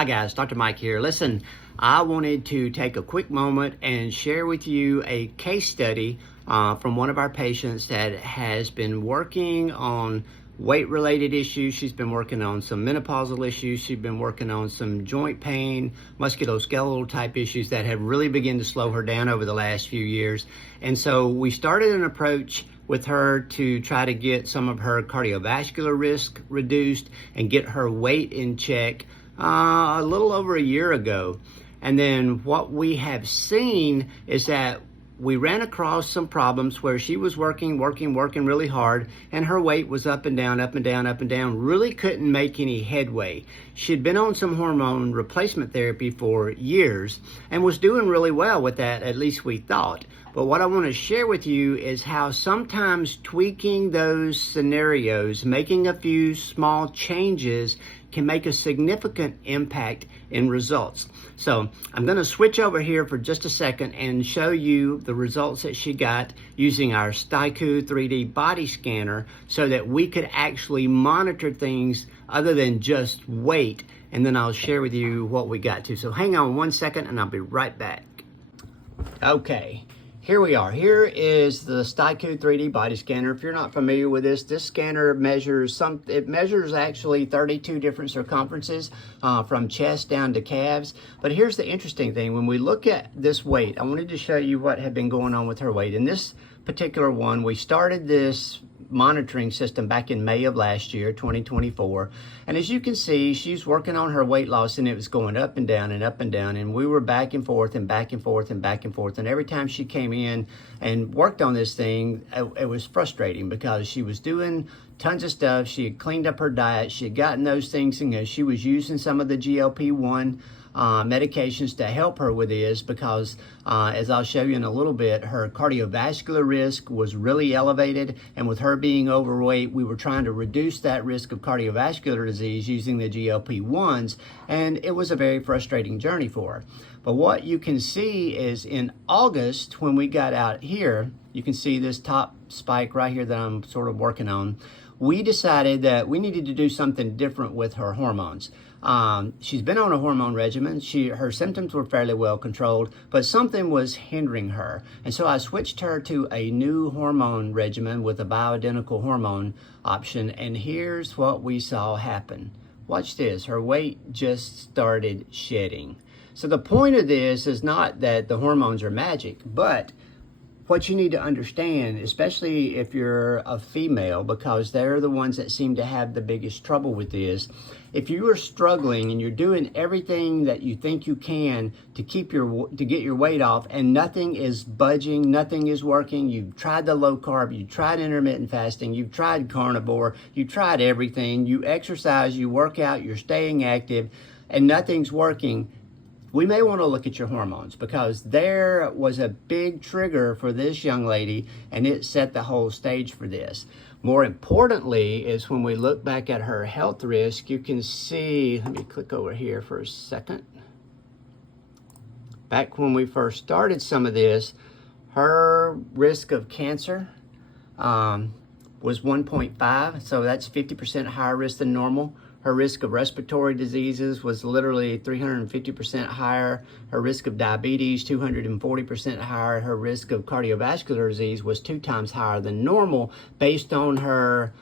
Hi guys, Dr. Mike here. Listen, I wanted to take a quick moment and share with you a case study from one of our patients that has been working on weight-related issues. She's been working on some menopausal issues. She's been working on some joint pain, musculoskeletal type issues that have really begun to slow her down over the last few years. And so we started an approach with her to try to get some of her cardiovascular risk reduced and get her weight in check a little over a year ago. And then what we have seen is that we ran across some problems where she was working really hard, and her weight was up and down, really couldn't make any headway. She'd been on some hormone replacement therapy for years and was doing really well with that, at least we thought. But what I want to share with you is how sometimes tweaking those scenarios, making a few small changes, can make a significant impact in results. So I'm going to switch over here for just a second and show you the results that she got using our Styku 3D body scanner so that we could actually monitor things other than just weight, and then I'll share with you what we got to. So hang on one second and I'll be right back. Okay. Here we are. Here is the Styku 3D body scanner. If you're not familiar with this scanner measures actually 32 different circumferences from chest down to calves. But here's the interesting thing. When we look at this weight, I wanted to show you what had been going on with her weight. In this particular one, we started this monitoring system back in May of last year, 2024. And as you can see, she's working on her weight loss, and it was going up and down and up and down. And we were back and forth and back and forth and back and forth. And every time she came in and worked on this thing, it was frustrating because she was doing tons of stuff. She had cleaned up her diet. She had gotten those things, and she was using some of the GLP-1 medications to help her with this because, as I'll show you in a little bit, her cardiovascular risk was really elevated, and with her being overweight, we were trying to reduce that risk of cardiovascular disease using the GLP-1s, and it was a very frustrating journey for her. But what you can see is in August, when we got out here, you can see this top spike right here that I'm sort of working on. We decided that we needed to do something different with her hormones. She's been on a hormone regimen. Her symptoms were fairly well controlled, but something was hindering her. And so I switched her to a new hormone regimen with a bioidentical hormone option. And here's what we saw happen. Watch this. Her weight just started shedding. So the point of this is not that the hormones are magic, but what you need to understand, especially if you're a female, because they're the ones that seem to have the biggest trouble with this. If you are struggling and you're doing everything that you think you can to get your weight off, and nothing is budging, nothing is working, you've tried the low carb, you tried intermittent fasting, you've tried carnivore, you tried everything, you exercise, you work out, you're staying active, and nothing's working, we may want to look at your hormones, because there was a big trigger for this young lady, and it set the whole stage for this. More importantly is when we look back at her health risk, you can see, let me click over here for a second. Back when we first started some of this, her risk of cancer was 1.5, so that's 50% higher risk than normal. Her risk of respiratory diseases was literally 350% higher. Her risk of diabetes, 240% higher. Her risk of cardiovascular disease was 2 times higher than normal based on her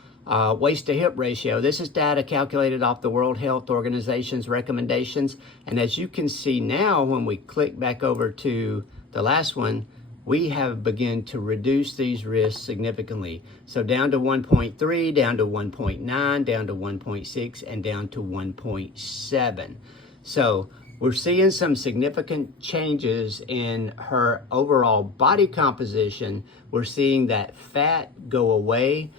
waist to hip ratio. This is data calculated off the World Health Organization's recommendations. And as you can see now, when we click back over to the last one, we have begun to reduce these risks significantly. So down to 1.3, down to 1.9, down to 1.6, and down to 1.7. So we're seeing some significant changes in her overall body composition. We're seeing that fat go away.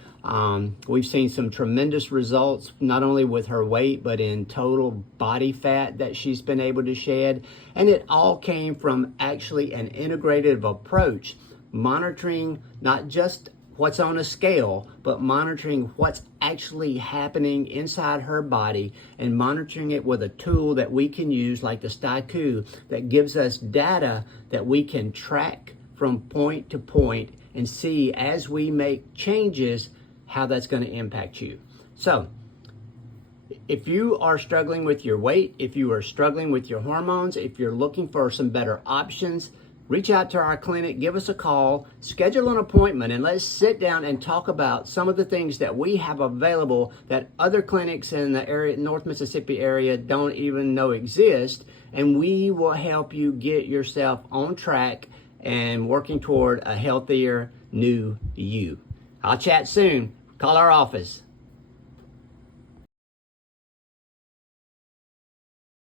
We've seen some tremendous results, not only with her weight, but in total body fat that she's been able to shed. And it all came from actually an integrative approach, monitoring not just what's on a scale, but monitoring what's actually happening inside her body and monitoring it with a tool that we can use like the Styku that gives us data that we can track from point to point and see as we make changes how that's going to impact you. So if you are struggling with your weight, if you are struggling with your hormones, if you're looking for some better options, reach out to our clinic, give us a call, schedule an appointment, and let's sit down and talk about some of the things that we have available that other clinics in the area, North Mississippi area, don't even know exist. And we will help you get yourself on track and working toward a healthier new you. I'll chat soon. Call our office.